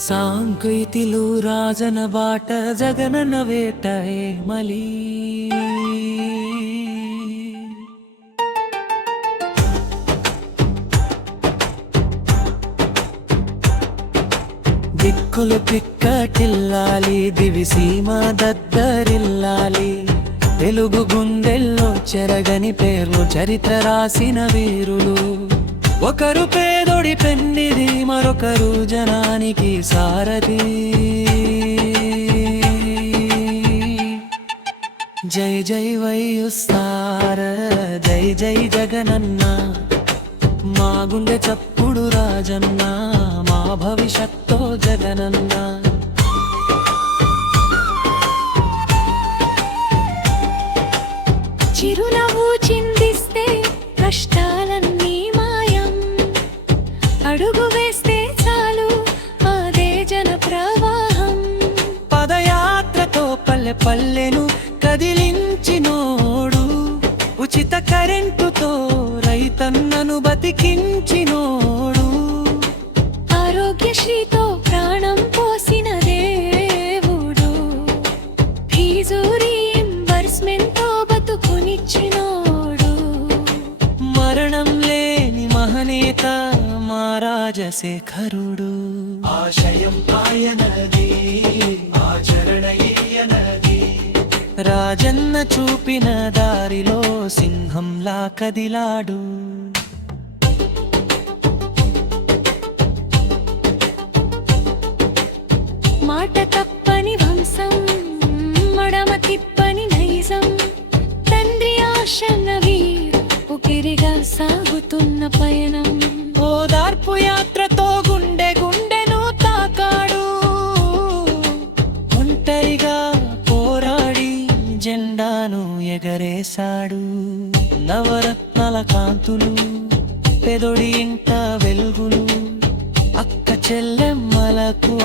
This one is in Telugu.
సాంకైతిలు రాజన బాట జగనన్న వేటయే మలి దిక్కులు పిక్కటిల్లాలి దివిసీమ దద్దరిల్లాలి తెలుగు గుండెల్లో చెరగని పేర్లు చరిత్ర రాసిన వీరులు ఒకరు పేదొడి పెన్నిది మరొకరు జనానికి సారథి జై జై వైఎస్ఆర్ జై జై జగనన్న మా గుండె చప్పుడు రాజన్న మా భవిష్యత్తో జగనన్న చిరునవ్వు చిందిస్తే కష్టాలన్నీ మాయం అడుగు వేస్తే చాలు అదే జన ప్రవాహం పదయాత్రతో పల్లె పల్లెను కదిలించినోడు ఉచిత కరెంటుతో రైతన్నను బతికించినోడు ఆరోగ్యశ్రీతో ప్రాణం పోసిన దేవుడు ఫీజు రీయింబర్స్మెంట్తో బతుకునిచ్చినోడు మరణం లేని మహనేత మా రాజశేఖరుడు ఆశయం ఆయనది ఆచరణ ఈయనది రాజన్న చూపిన దారిలో సింహంలా కదిలాడు మాట తప్పని వంశం మడమ తిప్పని నైజం తండ్రి ఆశన్న వీరు ఉకిరిగా సాగుతున్న పయనం ఓదార్పు యాత్రతో గుండె గుండెను తాకాడు ఒంటరిగా పోరాడి జెండాను ఎగరేశాడు నవరత్నాల కాంతులు పెదొడి ఇంట వెలుగులు అక్క చెల్లెమ్మలకు